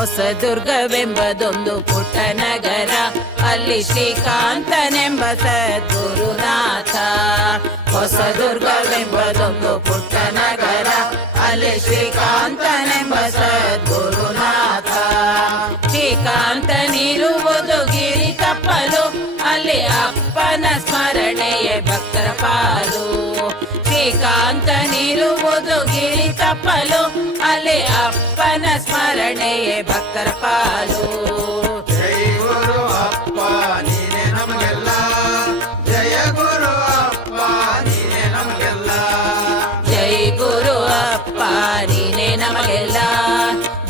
ಹೊಸದುರ್ಗವೆಂಬದೊಂದು ಪುಟ್ಟ ನಗರ, ಅಲ್ಲಿ ಶ್ರೀಕಾಂತನೆಂಬ ಸದ್ಗುರುನಾಥ. ಹೊಸದುರ್ಗವೆಂಬದೊಂದು ಪುಟ್ಟ ನಗರ, ಅಲ್ಲಿ ಶ್ರೀಕಾಂತನೆಂಬ ಸದ್ಗುರುನಾಥ. ಶ್ರೀಕಾಂತನಿರುವುದು ಗಿರಿ ತಪ್ಪಲು, ಅಲ್ಲಿ ಅಪ್ಪನ ಸ್ಮರಣೆಯೇ ಭಕ್ತರ ಪಾಲು. ಶ್ರೀಕಾಂತನಿರುವುದು ಗಿರಿ ತಪ್ಪಲು, ಅಲ್ಲಿ ಅಪ್ಪನ ಸ್ಮರಣೆಯೇ ಭಕ್ತರ ಪಾಲು. ಜೈ ಗುರು ಅಪ್ಪ ನೀನೆ ನಮಗೆಲ್ಲ, ಜಯ ಗುರು ಅಪ್ಪ ನೀನೆ ನಮಗೆಲ್ಲ. ಜೈ ಗುರು ಅಪ್ಪ ನೀನೆ ನಮಗೆಲ್ಲ,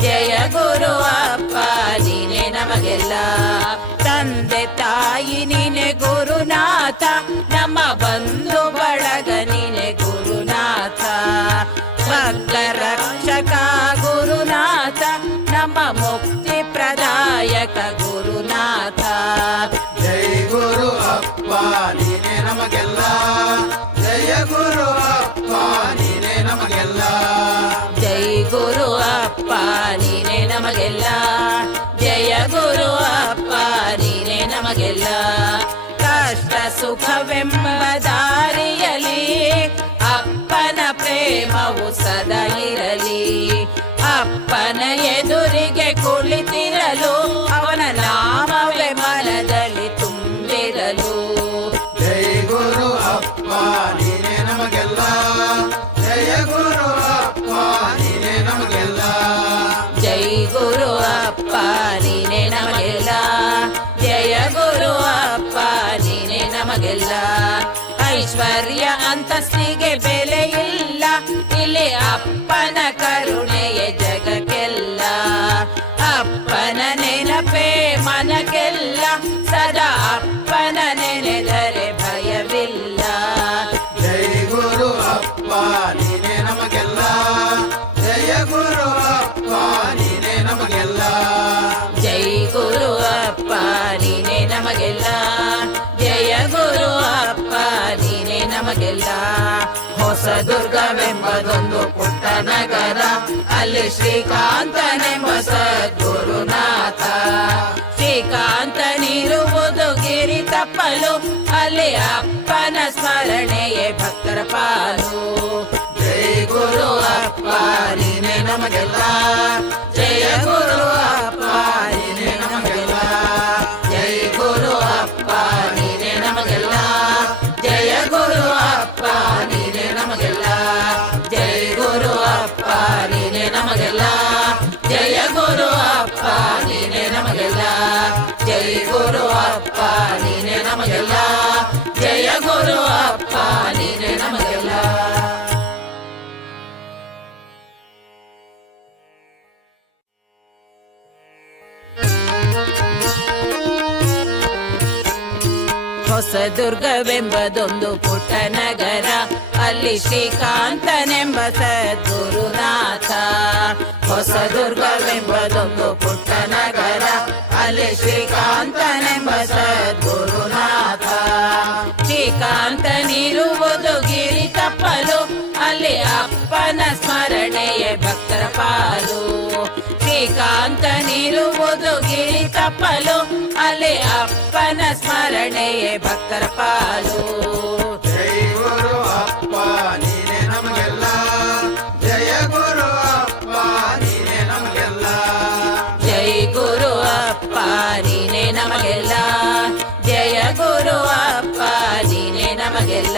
ಜಯ ಗುರು ಅಪ್ಪ ನೀನೆ ನಮಗೆಲ್ಲ. ತಂದೆ ತಾಯಿ ನೀನೆ ಗುರುನಾಥ, ನಮ್ಮ ಬಂಧು ಬಳಗ ನೀನೆ ಗುರುನಾಥ. ಭಕ್ತ ರಕ್ಷಕ ಗುರುನಾಥ, ನಮ್ಮ ಮುಕ್ತಿ ಪ್ರದಾಯಕ ಗುರುನಾಥ. ಜೈ ಗುರು ಅಪ್ಪ ನೀನೆ ನಮಗೆಲ್ಲ, ಜಯ ಗುರು ಅಪ್ಪ ನೀನೆ ನಮಗೆಲ್ಲ. ಜೈ ಗುರು ಅಪ್ಪ ನೀನೆ ನಮಗೆಲ್ಲ, ಜಯ ಗುರು ಅಪ್ಪ ನೀನೆ ನಮಗೆಲ್ಲ. ಕಷ್ಟ ಸುಖವೆಂಬ ದಾರಿಯಲಿ ಅಪ್ಪನ ಪ್ರೇಮವು ಸದಾ ಇರಲಿ. ಅಪ್ಪನ ಎದುರಿಗೆ ಕುಳಿತಿರಲು, ಅವನ ನಾಮವೇ ಮನದಲ್ಲಿ ತುಂಬಿರಲು. ಜೈ ಗುರು ಅಪ್ಪ ನೀನೆ ನಮಗೆಲ್ಲ, ಜಯ ಗುರು ಅಪ್ಪ ನೀನೆ ನಮಗೆಲ್ಲ. ಜೈ ಗುರು ಅಪ್ಪ ನೀನೆ ನಮಗೆಲ್ಲ, ಜಯ ಗುರು ಅಪ್ಪ ನೀನೆ ನಮಗೆಲ್ಲ. ಐಶ್ವರ್ಯ ಅಂತಸ್ತಿಗೆ ಬೆಲೆ ಇಲ್ಲ, ಇಲ್ಲಿ ಅಪ್ಪನ ಕರುಣೆಯೇ ಜಗಕ್ಕೆಲ್ಲ. ಅಪ್ಪನ ನೆನಪೇ ಮನಕ್ಕೆಲ್ಲ, ಸದಾ ಅಪ್ಪನ ನೆನೆದರೆ ಭಯವಿಲ್ಲ. ಜೈ ಗುರು ಅಪ್ಪ ನೀನೆ ನಮಗೆಲ್ಲ, ಜಯ ಗುರು ಅಪ್ಪ ನೀನೆ ನಮಗೆಲ್ಲ. ಜೈ ಗುರು ಅಪ್ಪ ನೀನೆ ನಮಗೆಲ್ಲ, ಜಯ ಗುರು ಅಪ್ಪ ನೀನೆ ನಮಗೆಲ್ಲ. ಹೊಸದುರ್ಗವೆಂಬದೊಂದು ಪುಟ್ಟ ನಗರ, ಅಲ್ಲಿ ಶ್ರೀಕಾಂತನೆಂಬ ಸದ್ಗುರುನಾಥ. ಶ್ರೀಕಾಂತನಿರುವುದು ಗಿರಿ ತಪ್ಪಲು, ಅಲ್ಲಿ ಅಪ್ಪನ ಸ್ಮರಣೆಯೇ ಭಕ್ತರ ಪಾಲು. ಜೈ ಗುರು ಅಪ್ಪ ನೀನೆ ನಮಗೆಲ್ಲ, ಜಯ ಗುರು ಅಪ್ಪ ನೀನೆ ನಮಗೆಲ್ಲ. ಜೈ ಗುರು ಅಪ್ಪ ನೀನೆ ನಮಗೆಲ್ಲ, ಜಯ ಗುರು ಅಪ್ಪ ನೀನೆ ನಮಗೆಲ್ಲ. ಜೈ ಗುರು ಅಪ್ಪ ನೀನೆ ನಮಗೆಲ್ಲ, ಜಯ ಗುರು ಅಪ್ಪ ನೀನೆ ನಮಗೆಲ್ಲ. ಜೈ ಗುರು ಅಪ್ಪ ನೀನೆ ನಮಗೆಲ್ಲ, ಜಯ ಗುರು ಅಪ್ಪ ನೀನೆ ನಮಗೆಲ್ಲ. ಹೊಸದುರ್ಗವೆಂಬದೊಂದು ಪುಟ್ಟ ನಗರ, ಅಲ್ಲಿ ಶ್ರೀಕಾಂತನೆಂಬ ಸದ್ಗುರುನಾಥ. ಹೊಸದುರ್ಗವೆಂಬದೊಂದು ಪುಟ್ಟ ನಗರ, ಅಲ್ಲಿ ಶ್ರೀಕಾಂತನೆಂಬ ಸದ್ಗುರುನಾಥ. ಶ್ರೀಕಾಂತನಿರುವುದು ಗಿರಿ ತಪ್ಪಲು, ಅಲ್ಲಿ ಅಪ್ಪನ ಸ್ಮರಣೆಯೇ ಭಕ್ತರ ಪಾಲು. ಶ್ರೀಕಾಂತನಿರುವುದು ಗಿರಿ ತಪ್ಪಲು, ಅಲ್ಲಿ ಅಪ್ಪನ ಸ್ಮರಣೆಯೇ ಭಕ್ತರ ಪಾಲು. ಜೈ ಗುರು ಅಪ್ಪ ನೀನೆ ನಮಗೆಲ್ಲ, ಜಯ ಗುರು ಅಪ್ಪ ನೀನೆ ನಮಗೆಲ್ಲ. ಜೈ ಗುರು ಅಪ್ಪ ನೀನೆ ನಮಗೆಲ್ಲ, ಜಯ ಗುರು ಅಪ್ಪ ನೀನೆ ನಮಗೆಲ್ಲ.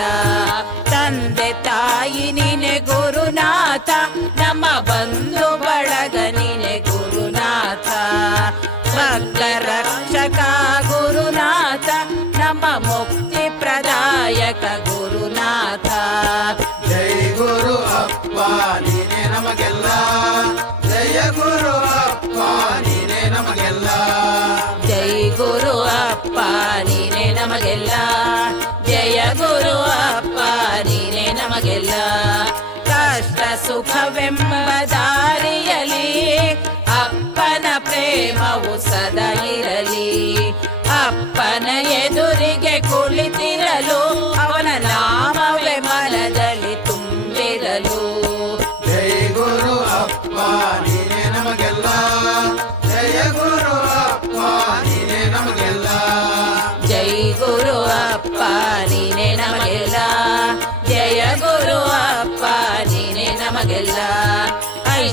ತಂದೆ ತಾಯಿ ನೀನೆ ಗುರುನಾಥ, ನಮ್ಮ ಬಂಧು ಬಳಗ ನೀನೆ ಗುರುನಾಥ. ಭಕ್ತ ರಕ್ಷಕ ಗುರುನಾಥ, ನಮ್ಮ ಮುಕ್ತಿ ಪ್ರದಾಯಕ ಗುರುನಾಥ. ಜೈ ಗುರು ಅಪ್ಪ ನೀನೆ ನಮಗೆಲ್ಲ, ಜಯ ಗುರು ಅಪ್ಪ ನೀನೆ ನಮಗೆಲ್ಲ. ಜೈ ಗುರು ಅಪ್ಪ ನೀನೆ ನಮಗೆಲ್ಲ, ಜಯ ಗುರು ಅಪ್ಪ ನೀನೆ ನಮಗೆಲ್ಲ. ಕಷ್ಟ ಸುಖವೆಂಬ ದಾರಿಯಲಿ ಅಪ್ಪನ ಪ್ರೇಮವು ಸದಾ ಇರಲಿ. ಅಪ್ಪನ ಎದುರಿಗೆ ಕುಳಿತಿರಲು, ಅವನ ನಾಮವೇ ಮನದಲ್ಲಿ ತುಂಬಿರಲು. ಜೈ ಗುರು ಅಪ್ಪ ನೀನೆ ನಮಗೆಲ್ಲ,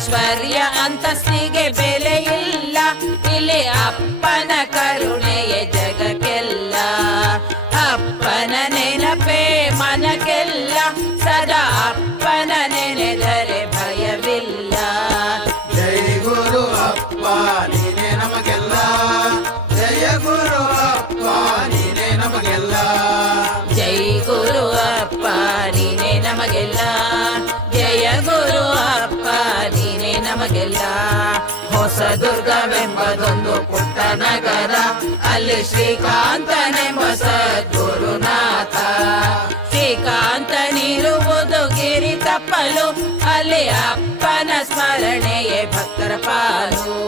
ಐಶ್ವರ್ಯ ಅಂತಸ್ತಿಗೆ ಬೆಲೆ ಇಲ್ಲ, ಇಲ್ಲಿ ಅಪ್ಪನ ಕರುಣೆಯೇ ಜಗಕ್ಕೆಲ್ಲ. ಅಪ್ಪನ ನೆನಪೇ ಮನಕ್ಕೆಲ್ಲ, ಸದಾ ಅಪ್ಪನ ನೆನೆದರೆ ಭಯವಿಲ್ಲ. ಜೈ ಗುರು ಅಪ್ಪ ನೀನೇ ನಮಗೆಲ್ಲ, ಜಯ ಗುರು ಅಪ್ಪ ನೀನೇ ನಮಗೆಲ್ಲ. ಜೈ ಗುರು ಅಪ್ಪ ನೀನೇ ನಮಗೆಲ್ಲ, ಜಯ ಗುರು ಅಪ್ಪ ನೀನೇ ನಮಗೆಲ್ಲ. ಹೊಸದುರ್ಗವೆಂಬದೊಂದು ಪುಟ್ಟ ನಗರ, ಅಲ್ಲಿ ಶ್ರೀಕಾಂತನೆಂಬ ಸದ್ಗುರುನಾಥ. ಶ್ರೀಕಾಂತನಿರುವುದು ಗಿರಿ ತಪ್ಪಲು, ಅಲ್ಲಿ ಅಪ್ಪನ ಸ್ಮರಣೆಯೇ ಭಕ್ತರ ಪಾಲು.